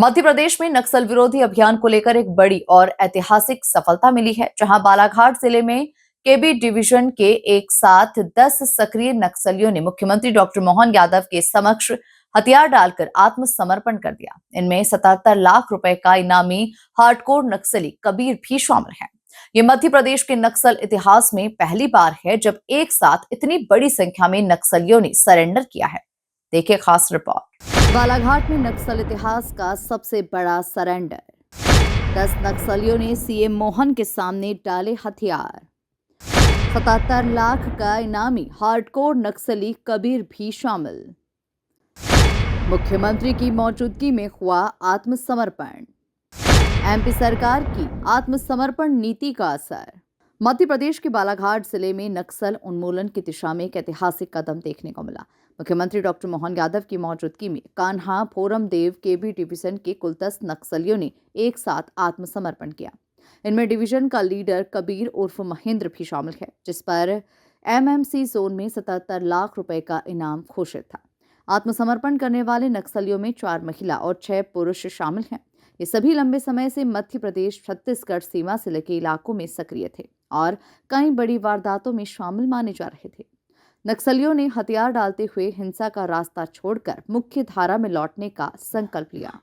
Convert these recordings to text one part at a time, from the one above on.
मध्य प्रदेश में नक्सल विरोधी अभियान को लेकर एक बड़ी और ऐतिहासिक सफलता मिली है, जहां बालाघाट जिले में केबी डिवीजन के एक साथ 10 सक्रिय नक्सलियों ने मुख्यमंत्री डॉक्टर मोहन यादव के समक्ष हथियार डालकर आत्मसमर्पण कर दिया। इनमें 77 लाख रुपए का इनामी हार्डकोर नक्सली कबीर भी शामिल है। ये मध्य प्रदेश के नक्सल इतिहास में पहली बार है जब एक साथ इतनी बड़ी संख्या में नक्सलियों ने सरेंडर किया है। देखिए खास रिपोर्ट। बालाघाट में नक्सल इतिहास का सबसे बड़ा सरेंडर। 10 नक्सलियों ने सीएम मोहन के सामने डाले हथियार। 77 लाख का इनामी हार्डकोर नक्सली कबीर भी शामिल। मुख्यमंत्री की मौजूदगी में हुआ आत्मसमर्पण। एमपी सरकार की आत्मसमर्पण नीति का असर। मध्य प्रदेश के बालाघाट जिले में नक्सल उन्मूलन की दिशा में एक ऐतिहासिक कदम देखने को मिला। मुख्यमंत्री डॉक्टर मोहन यादव की मौजूदगी में कान्हा फोरम देव केबी डिवीजन के कुल 10 नक्सलियों ने एक साथ आत्मसमर्पण किया। इनमें डिवीजन का लीडर कबीर उर्फ महेंद्र भी शामिल है, जिस पर एमएमसी जोन में 77 लाख रुपए का इनाम घोषित था। आत्मसमर्पण करने वाले नक्सलियों में 4 महिला और 6 पुरुष शामिल हैं। ये सभी लंबे समय से मध्य प्रदेश छत्तीसगढ़ सीमा से लगे इलाकों में सक्रिय थे और कई बड़ी वारदातों में शामिल माने जा रहे थे। नक्सलियों ने हथियार डालते हुए हिंसा का रास्ता छोड़कर मुख्य धारा में लौटने का संकल्प लिया।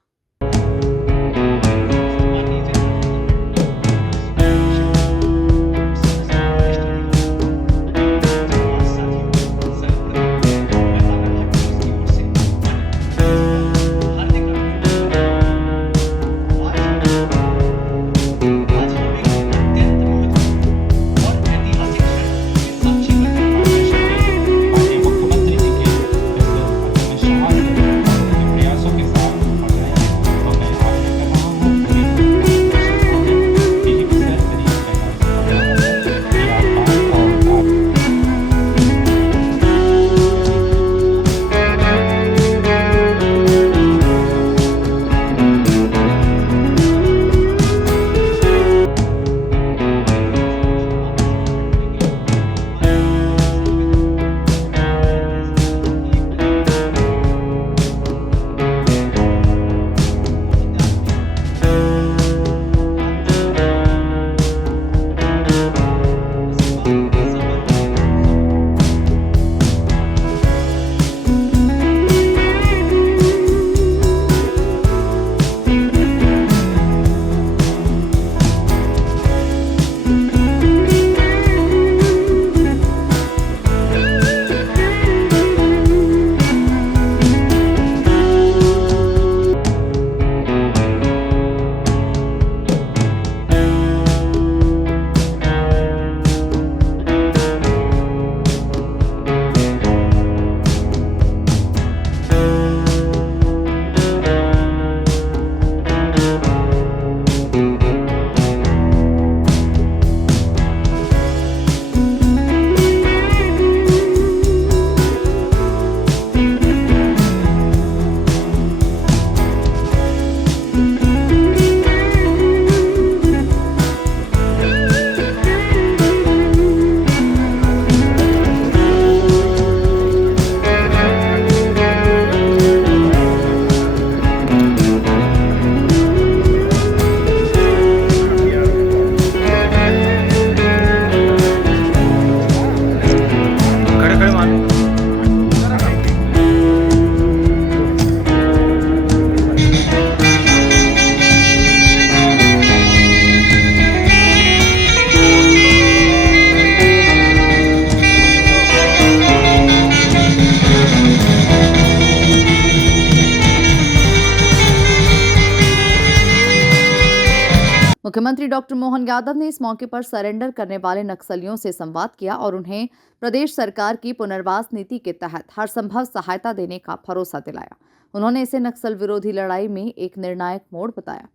मुख्यमंत्री डॉक्टर मोहन यादव ने इस मौके पर सरेंडर करने वाले नक्सलियों से संवाद किया और उन्हें प्रदेश सरकार की पुनर्वास नीति के तहत हर संभव सहायता देने का भरोसा दिलाया। उन्होंने इसे नक्सल विरोधी लड़ाई में एक निर्णायक मोड़ बताया।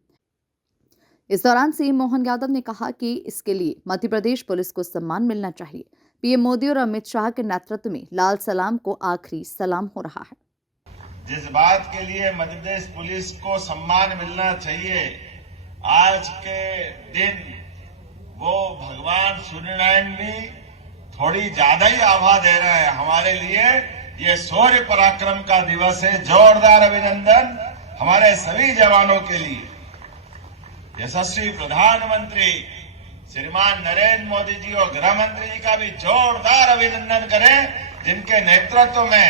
इस दौरान सीएम मोहन यादव ने कहा कि इसके लिए मध्य प्रदेश पुलिस को सम्मान मिलना चाहिए। पीएम मोदी और अमित शाह के नेतृत्व में लाल सलाम को आखिरी सलाम हो रहा है। जिस बात के लिए मध्य प्रदेश पुलिस को सम्मान मिलना चाहिए, आज के दिन वो भगवान सूर्यनारायण भी थोड़ी ज्यादा ही आभा दे रहे हैं। हमारे लिए ये शौर्य पराक्रम का दिवस है। जोरदार अभिनंदन हमारे सभी जवानों के लिए यशस्वी प्रधानमंत्री श्रीमान नरेंद्र मोदी जी और गृह मंत्री जी का भी जोरदार अभिनंदन करें, जिनके नेतृत्व में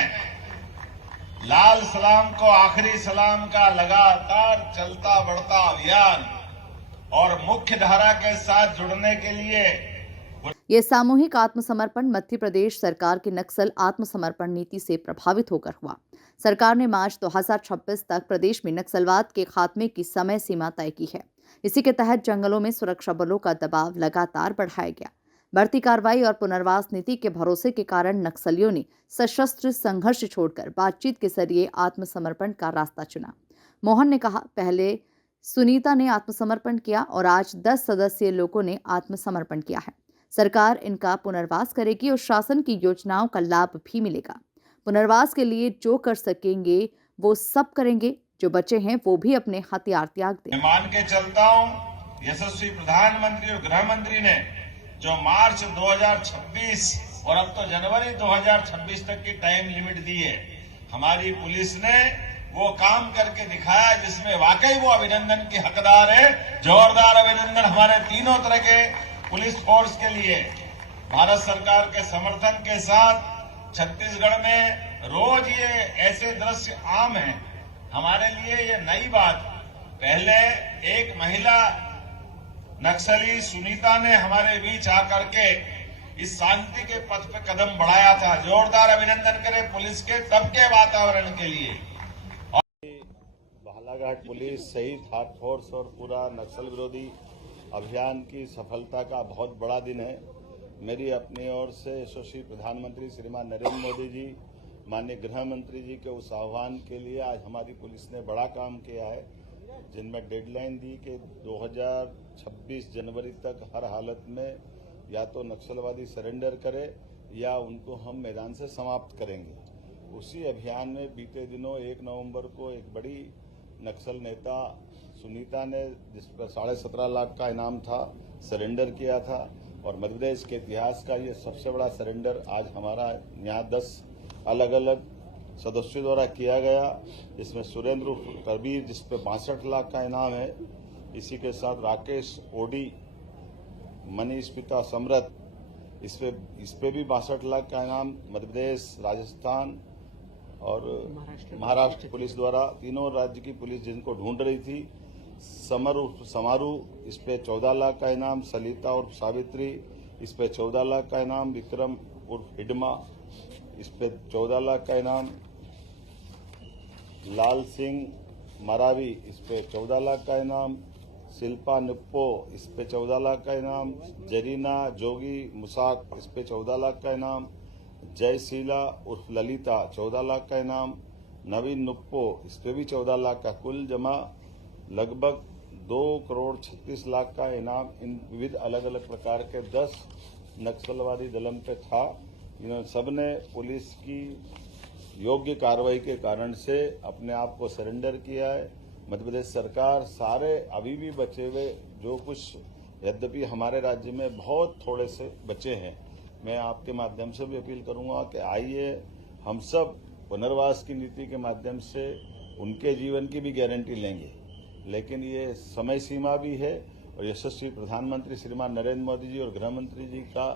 लाल सलाम को आखिरी सलाम का लगातार चलता बढ़ता अभियान और मुख्य धारा के साथ जुड़ने के लिए ये सामूहिक आत्मसमर्पण मध्य प्रदेश सरकार की नक्सल आत्मसमर्पण नीति से प्रभावित होकर हुआ। सरकार ने मार्च 2026 तक प्रदेश में नक्सलवाद के खात्मे की समय सीमा तय की है। इसी के तहत जंगलों में सुरक्षा बलों का दबाव लगातार बढ़ाया गया। बढ़ती कार्रवाई और पुनर्वास नीति के भरोसे के कारण नक्सलियों ने सशस्त्र संघर्ष छोड़कर बातचीत के जरिए आत्मसमर्पण का रास्ता चुना। मोहन ने कहा, पहले सुनीता ने आत्मसमर्पण किया और आज 10 सदस्यीय लोगों ने आत्मसमर्पण किया है। सरकार इनका पुनर्वास करेगी और शासन की योजनाओं का लाभ भी मिलेगा। पुनर्वास के लिए जो कर सकेंगे वो सब करेंगे, जो बचे हैं वो भी अपने हथियार त्याग दें। मैं मान के चलता हूं, यशस्वी प्रधानमंत्री और गृह मंत्री ने जो मार्च 2026 और अब तो जनवरी 2026 तक की टाइम लिमिट दी है, हमारी पुलिस ने वो काम करके दिखाया जिसमें वाकई वो अभिनंदन की हकदार है। जोरदार अभिनंदन हमारे तीनों तरह के पुलिस फोर्स के लिए। भारत सरकार के समर्थन के साथ छत्तीसगढ़ में रोज ये ऐसे दृश्य आम हैं। हमारे लिए ये नई बात। पहले एक महिला नक्सली सुनीता ने हमारे बीच आकर के इस शांति के पथ पे कदम बढ़ाया था। जोरदार अभिनंदन करें पुलिस के तब के वातावरण के लिए। बालाघाट पुलिस शहीद टास्क फोर्स और पूरा नक्सल विरोधी अभियान की सफलता का बहुत बड़ा दिन है। मेरी अपनी ओर से यशस्वी प्रधानमंत्री श्रीमान नरेंद्र मोदी जी, माननीय गृह मंत्री जी के उस आह्वान के लिए आज हमारी पुलिस ने बड़ा काम किया है, जिनमें डेडलाइन दी कि 2026 जनवरी तक हर हालत में या तो नक्सलवादी सरेंडर करे या उनको हम मैदान से समाप्त करेंगे। उसी अभियान में बीते दिनों 1 नवंबर को एक बड़ी नक्सल नेता सुनीता ने, जिस पर 17.5 लाख का इनाम था, सरेंडर किया था और मध्य प्रदेश के इतिहास का ये सबसे बड़ा सरेंडर आज हमारा यहाँ 10 अलग अलग सदस्यों द्वारा किया गया। इसमें सुरेंद्र कबीर, जिस पे 62 लाख का इनाम है, इसी के साथ राकेश ओडी, मनीष पिता समरथ, इस पे भी 62 लाख का इनाम मध्य प्रदेश, राजस्थान और महाराष्ट्र पुलिस द्वारा, तीनों राज्य की पुलिस जिनको ढूंढ रही थी। समारू, इस पे 14 लाख का इनाम। सलिता और सावित्री, इस पे 14 लाख का इनाम। विक्रम उर्फ हिडमा, इस पे 14 लाख का इनाम। लाल सिंह मरावी, इस पे 14 लाख का इनाम। शिल्पा निप्पो, इस पे 14 लाख का इनाम। जरीना जोगी मुसाक, इस पे 14 लाख का इनाम। जयशीला उर्फ ललिता, 14 लाख का इनाम। नवीन नुप्पो, इस पे भी 14 लाख का। कुल जमा लगभग 2 करोड़ 36 लाख का इनाम इन विविध अलग अलग प्रकार के 10 नक्सलवादी दलम पे था। इन्होंने सबने पुलिस की योग्य कार्रवाई के कारण से अपने आप को सरेंडर किया है। मध्य प्रदेश सरकार सारे अभी भी बचे हुए जो कुछ, यद्यपि हमारे राज्य में बहुत थोड़े से बचे हैं, मैं आपके माध्यम से भी अपील करूंगा कि आइए हम सब पुनर्वास की नीति के माध्यम से उनके जीवन की भी गारंटी लेंगे, लेकिन ये समय सीमा भी है और यशस्वी प्रधानमंत्री श्रीमान नरेंद्र मोदी जी और गृह मंत्री जी का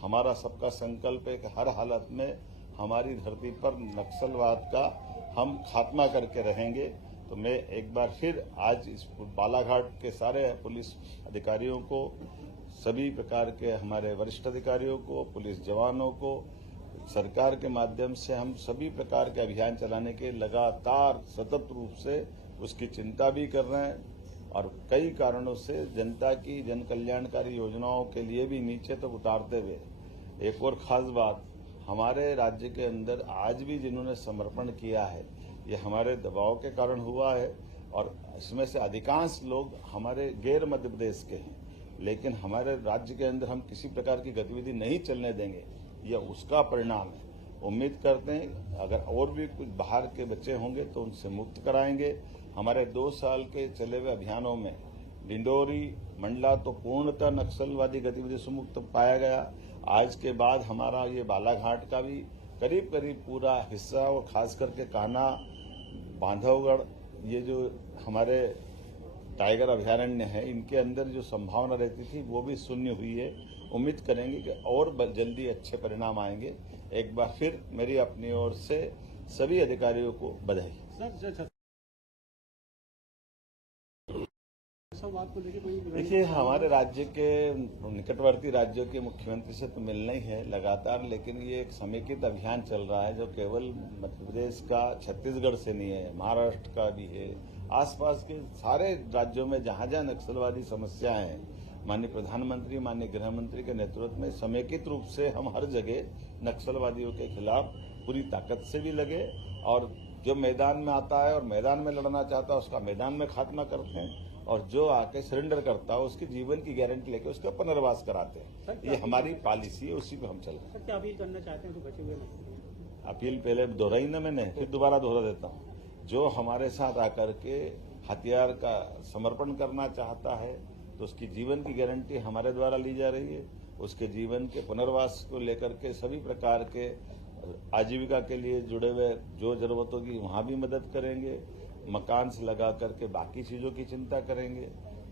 हमारा सबका संकल्प है कि हर हालत में हमारी धरती पर नक्सलवाद का हम खात्मा करके रहेंगे। तो मैं एक बार फिर आज इस बालाघाट के सारे पुलिस अधिकारियों को, सभी प्रकार के हमारे वरिष्ठ अधिकारियों को, पुलिस जवानों को, सरकार के माध्यम से हम सभी प्रकार के अभियान चलाने के लगातार सतत रूप से उसकी चिंता भी कर रहे हैं और कई कारणों से जनता की जन कल्याणकारी योजनाओं के लिए भी नीचे तक उतारते हुए। एक और खास बात, हमारे राज्य के अंदर आज भी जिन्होंने समर्पण किया है, ये हमारे दबाव के कारण हुआ है और इसमें से अधिकांश लोग हमारे गैर मध्य प्रदेश के हैं, लेकिन हमारे राज्य के अंदर हम किसी प्रकार की गतिविधि नहीं चलने देंगे, यह उसका परिणाम है। उम्मीद करते हैं अगर और भी कुछ बाहर के बच्चे होंगे तो उनसे मुक्त कराएंगे। हमारे 2 साल के चले हुए अभियानों में डिंडोरी मंडला तो पूर्णतः नक्सलवादी गतिविधि से मुक्त पाया गया। आज के बाद हमारा ये बालाघाट का भी करीब करीब पूरा हिस्सा और खास करके कान्हा, बांधवगढ़, ये जो हमारे टाइगर अभयारण्य है, इनके अंदर जो संभावना रहती थी वो भी शून्य हुई है। उम्मीद करेंगे कि और जल्दी अच्छे परिणाम आएंगे। एक बार फिर मेरी अपनी ओर से सभी अधिकारियों को बधाई। देखिए, हमारे राज्य के निकटवर्ती राज्यों के मुख्यमंत्री से तो मिलना ही है लगातार, लेकिन ये एक समेकित अभियान चल रहा है जो केवल मध्य प्रदेश का, छत्तीसगढ़ से नहीं है, महाराष्ट्र का भी है। आसपास के सारे राज्यों में जहां जहां नक्सलवादी समस्याएं हैं, माननीय प्रधानमंत्री, माननीय गृह मंत्री के नेतृत्व में समेकित रूप से हम हर जगह नक्सलवादियों के खिलाफ पूरी ताकत से भी लगे और जो मैदान में आता है और मैदान में लड़ना चाहता है उसका मैदान में खात्मा करते हैं और जो आके सरेंडर करता है उसकी जीवन की गारंटी लेके उसका पुनर्वास कराते हैं। ये हमारी पॉलिसी है, उसी पे हम चल रहे हैं। क्या अपील करना चाहते हैं जो बचे हुए नक्सली? अपील पहले दोहराई ना मैंने, फिर दोबारा दोहरा देता हूँ। जो हमारे साथ आकर के हथियार का समर्पण करना चाहता है तो उसकी जीवन की गारंटी हमारे द्वारा ली जा रही है। उसके जीवन के पुनर्वास को लेकर के सभी प्रकार के आजीविका के लिए जुड़े हुए जो जरूरत होगी वहां भी मदद करेंगे। मकान से लगा करके बाकी चीजों की चिंता करेंगे,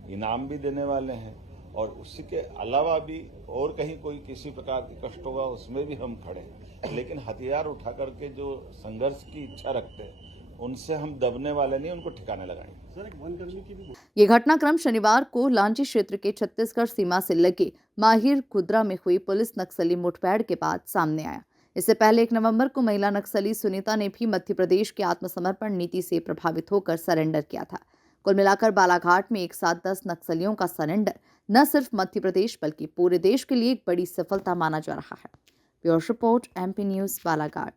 इनाम भी देने वाले हैं और उसी के अलावा भी और कहीं कोई किसी प्रकार की कष्ट होगा उसमें भी हम खड़े हैं। लेकिन हथियार उठा करके जो संघर्ष की इच्छा रखते हैं उनसे हम दबने वाले नहीं, उनको ठिकाने लगाएंगे। सर, एक वनकर्मी की भी ये घटनाक्रम शनिवार को लांची क्षेत्र के छत्तीसगढ़ सीमा से लगे माहिर खुदरा में हुई पुलिस नक्सली मुठभेड़ के बाद सामने आया। इससे पहले 1 नवंबर को महिला नक्सली सुनीता ने भी मध्य प्रदेश की आत्मसमर्पण नीति से प्रभावित होकर सरेंडर किया था। कुल मिलाकर बालाघाट में एक साथ 10 नक्सलियों का सरेंडर न सिर्फ मध्य प्रदेश बल्कि पूरे देश के लिए एक बड़ी सफलता माना जा रहा है। Bureau report, MP news, Balaghat.